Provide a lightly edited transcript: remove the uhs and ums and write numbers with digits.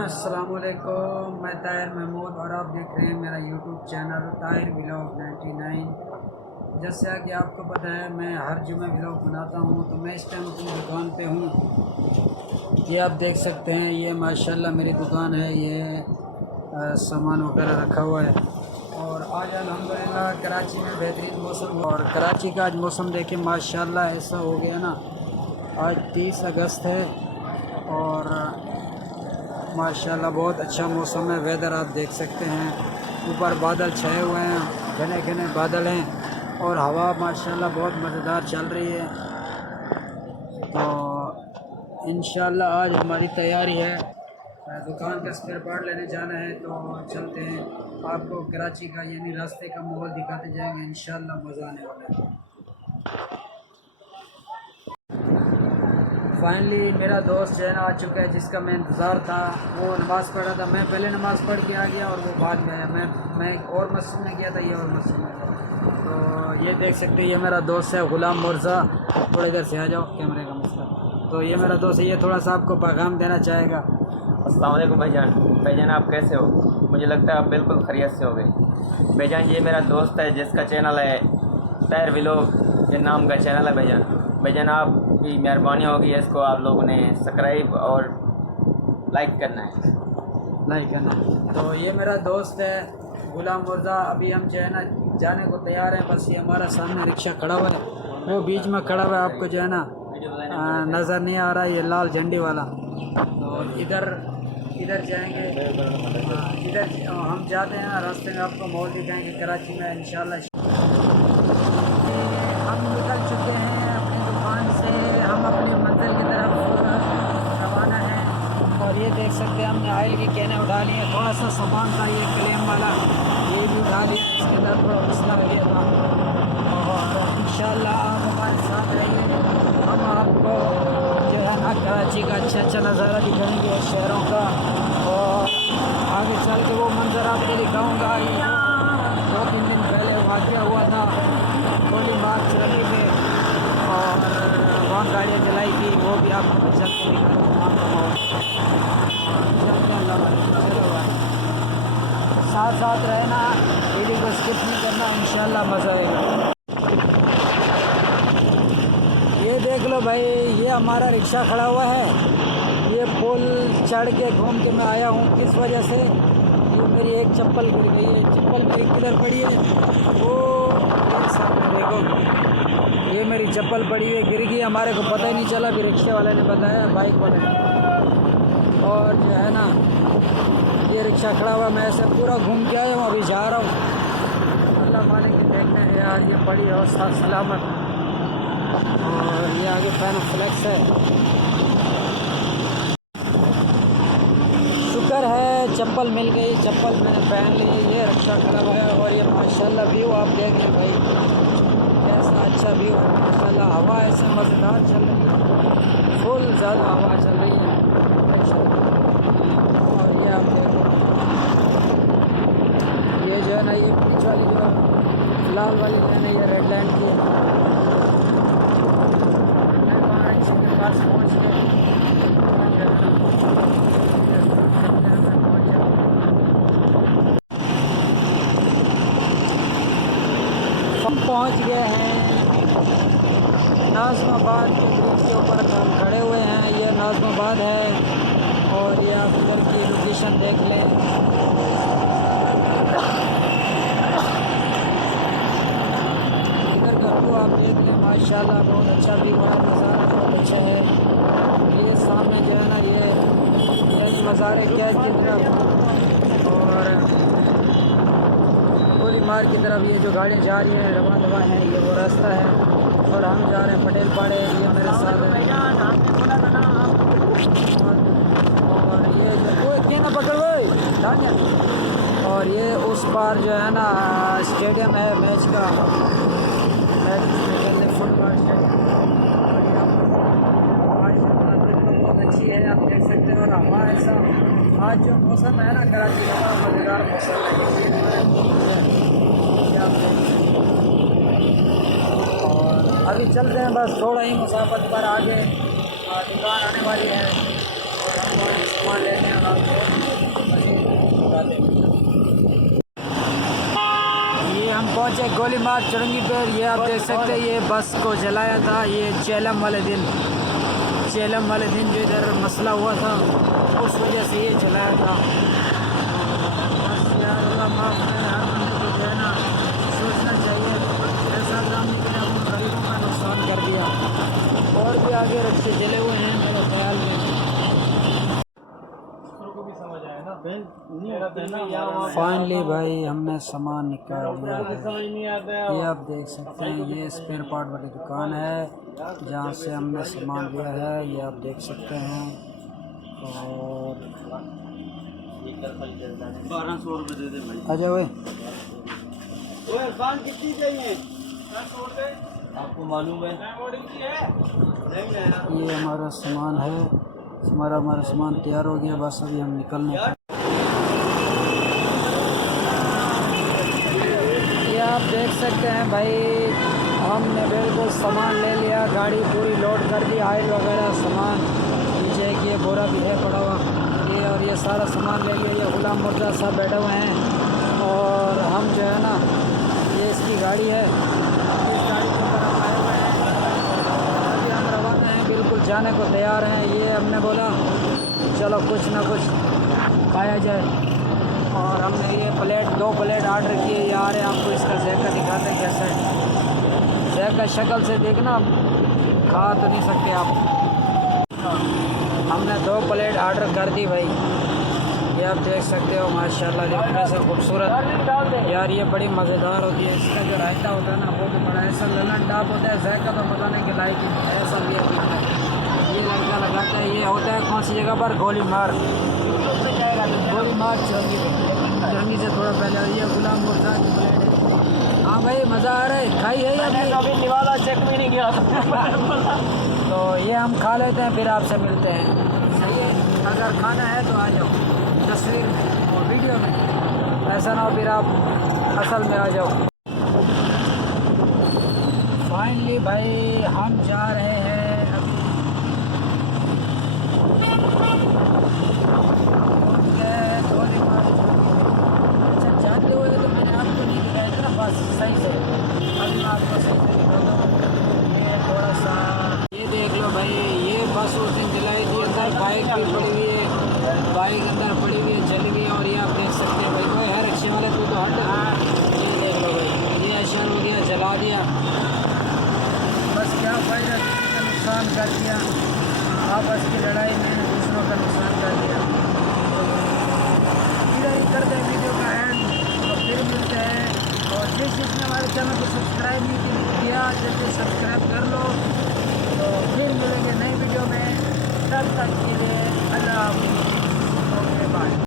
अस्सलामुअलैकुम, मैं ताहिर महमूद और आप देख रहे हैं मेरा यूट्यूब चैनल ताहिर व्लॉग 99। जैसा कि आपको पता है मैं हर जुमे व्लॉग बनाता हूं, तो मैं इस टाइम अपनी दुकान पे हूं। ये आप देख सकते हैं, ये माशाल्लाह मेरी दुकान है। ये सामान वगैरह रखा हुआ है। और आज अल्हम्दुलिल्लाह कराची में बेहतरीन मौसम, और कराची का आज मौसम देखिए माशाल्लाह ऐसा हो गया ना। आज 30 अगस्त है और माशाल्लाह बहुत अच्छा मौसम है। वेदर आप देख सकते हैं, ऊपर बादल छाए हुए हैं, घने घने बादल हैं और हवा माशाल्लाह बहुत मज़ेदार चल रही है। तो इंशाल्लाह आज हमारी तैयारी है, दुकान का स्पेयर पार्ट लेने जाना है। तो चलते हैं, आपको कराची का यानी रास्ते का माहौल दिखाते जाएंगे। इंशाल्लाह मज़ा आने वाला है। फाइनली मेरा दोस्त जो है ना आ चुका है, जिसका मैं इंतज़ार था। वो नमाज़ पढ़ रहा था, मैं पहले नमाज़ पढ़ के आ गया और वो भाग गया। मैं और मस्जिद में गया था, ये और मस्जिद में गया। तो ये देख सकते हैं, ये मेरा दोस्त है गुलाम मुर्ज़ा। थोड़ी देर से आ जाओ, कैमरे का मसला। तो ये मेरा दोस्त है, ये थोड़ा सा आपको पैगाम देना चाहेगा। अस्सलाम वालेकुम भाईजान। भाईजान आप कैसे हो? मुझे लगता है आप बिल्कुल खैरियत से हो गए। भाईजान ये मेरा दोस्त है जिसका चैनल है ताहिर व्लॉग, ये नाम का चैनल है भाईजान। भाईजान आपकी मेहरबानी होगी, इसको आप लोगों ने सब्सक्राइब और लाइक करना है। तो ये मेरा दोस्त है गुलाम मुर्ज़ा। अभी हम जो है ना जाने को तैयार हैं, बस ये हमारा सामने रिक्शा खड़ा हुआ है, वो बीच में खड़ा हुआ है, आपको जो है ना नज़र नहीं आ रहा, ये लाल झंडी वाला। तो इधर जाएंगे, इधर हम जाते हैं, रास्ते में आपको मॉल दिखाएंगे कराची में इंशाल्लाह। हम निकल चुके हैं अपनी दुकान से, हम अपनी मंजिल की तरफ रवाना हैं। और ये देख सकते हैं, हमने ऑयल की कैनें उठा ली हैं, थोड़ा सा सामान था ये क्लेम वाला, ये भी उठा लिया। इसके अंदर थोड़ा मसला हो गया था। और इंशाल्लाह आप हमारे साथ रहिए, हम आपको जो है ना कराची का अच्छा नज़ारा दिखाएंगे शहरों का। और आगे चल के वो मंज़र आपको दिखाऊँगा। ये 2-3 दिन पहले वाक़या हुआ था गोली मार चलने में, और वहाँ गाड़ियाँ जलाई थी, वो भी आपको चल के साथ साथ रहना, वीडियो को स्किप नहीं करना, इंशाल्लाह मज़ा आएगा। ये देख लो भाई, ये हमारा रिक्शा खड़ा हुआ है। ये पुल चढ़ के घूम के मैं आया हूँ, किस वजह से? ये मेरी एक चप्पल गिर गई है। चप्पल मेरी किधर पड़ी है? वो सामने देखो, ये मेरी चप्पल पड़ी हुई गिर गई, हमारे को पता ही नहीं चला। फिर रिक्शे वाले ने बताया, बाइक वाले ने। और जो है ना ये रिक्शा खड़ा हुआ, मैं ऐसे पूरा घूम के आया हूँ, अभी जा रहा हूँ। अल्लाह मालिक के देखने है यार, ये बड़ी अवस्था सलामत। और ये आगे पैनाफ्लेक्स है। शुक्र है चप्पल मिल गई, चप्पल मैंने पहन ली। ये रिक्शा खड़ा हुआ है और ये माशाल्लाह व्यू आप देख लें भाई, कैसा अच्छा व्यू है माशाल्लाह। हवा ऐसे मज़ेदार चल रही है, फुल ज़्यादा हवा चल रही है। और ये आप देखो, ये जो है ना, ये बीच वाली जो लाल वाली लाइन है, ये रेड लाइन की है। के पास पहुँच गए, हम पहुँच गए हैं नाज़माबाद के ब्रिज के ऊपर हम खड़े हुए हैं। ये नाज़माबाद है और ये आप इधर की लोकेशन देख लें। इधर का व्यू आप देख लें, माशाल्लाह बहुत अच्छा व्यू है, नज़ारा बहुत अच्छा है। ये सामने जो है ना, ये नज़ारे क्या की तरफ और गोली मार की तरफ ये जो गाड़ियाँ जा रही हैं रवा दवा हैं, ये वो रास्ता है। और हम जा रहे हैं पटेल पाड़े, ये मेरे साथ है। और ये जो क्या ना पकड़ गए, और ये उस पार जो है ना स्टेडियम है मैच का, मैच खेलने फुटबॉल स्टेडियम। बहुत अच्छी है, आप देख सकते हैं। और हवा ऐसा, आज जो मौसम है ना कराची का मज़ेदार मौसम है। और अभी चलते हैं, बस थोड़ा ही मुसाफत पर आगे दुकान आने वाली है और हम सामान लेते हैं। ये हम पहुंचे गोली मार्ग चुरंगी पर। ये आप देख सकते हैं ये बस को जलाया था। ये चेलम वाले दिन जो इधर मसला हुआ था उस वजह से ये जलाया था। बस यार अल्लाह माफ़ करे, हर बंदे को जो है ना सोचना चाहिए, ऐसा काम नहीं किया अपने गरीबों का नुकसान कर दिया। और भी आगे रस्ते जले हुए हैं मेरे ख्याल में। फाइनली भाई हमने सामान निकाल लिया है। ये आप देख सकते हैं ये स्पेयर पार्ट वाली दुकान है जहाँ से हमने सामान लिया है। ये आप देख सकते हैं। और 1200 रुपये दे दे भाई। आ जाओ कितनी चाहिए आपको मालूम है? ये हमारा सामान है। हमारा सामान तैयार हो गया, बस अभी हम निकलने का। ये आप देख सकते हैं भाई हमने बिल्कुल सामान ले लिया, गाड़ी पूरी लोड कर दी, ऑयल वगैरह सामान। नीचे एक ये बोरा भी है पड़ा हुआ ये, और ये सारा सामान ले लिया। ये गुलाम मुर्जा साहब बैठे हुए हैं और हम जो है ना ये इसकी गाड़ी है, इस गाड़ी के ऊपर हम आए हुए हैं। अभी हम रवाना हैं, बिल्कुल जाने को तैयार हैं। ये हमने बोला चलो कुछ ना कुछ खाया जाए और हमने ये 2 प्लेट ऑर्डर किए। ये आ रहे हैं, आपको इसका ज़ायका दिखाते हैं कैसा है। ज़ायका शक्ल से देखना, खा तो नहीं सकते आप। हमने 2 प्लेट ऑर्डर कर दी भाई। ये आप देख सकते हो माशाल्लाह देखो कैसे खूबसूरत यार, ये बड़ी मज़ेदार होती है। इसका जो रायता होता है ना वो भी बड़ा ऐसा ललन डाप होता है, ज़ायका तो बताने के लायक ही नहीं, ऐसा भी है। ये लड़का लगाता है, ये होता है कौन सी जगह पर? गोली मार्ग चुरंगी से थोड़ा पहले। ये गुलाम मुर्जा की प्लेट है। हाँ भाई मज़ा आ रहा है, खाई है मैंने अभी निवाला चेक भी नहीं किया तो ये हम खा लेते हैं, फिर आपसे मिलते हैं। सही है, अगर खाना है तो आ जाओ तस्वीर में और वीडियो में, ऐसा ना हो फिर आप असल में आ जाओ। फाइनली भाई हम जा रहे हैं जाते हुए तो मैंने आपको नहीं दिखाया था ना, बस सही से अभी मैं आपको सही से दिखाता हूँ। ये थोड़ा सा ये देख लो भाई, ये बस उस दिन दिलाई थी, अंदर बाइक भी पड़ी हुई है, बाइक अंदर पड़ी हुई है, चली हुई है। और ये आप देख सकते हैं भाई, कोई है रिक्शे वाले तू तो हट। ये देख लो भाई, ये अशर हो गया, जला दिया। बस क्या फ़ायदा, किसी का नुकसान कर दिया, आपस की लड़ाई में दूसरों का नुकसान कर दिया। इधर ही करते हैं वीडियो का एंड, तो फिर मिलते हैं। और जिसने हमारे चैनल को सब्सक्राइब नहीं किया जल्दी सब्सक्राइब कर लो। तो फिर मिलेंगे नई वीडियो में, तब तक के लिए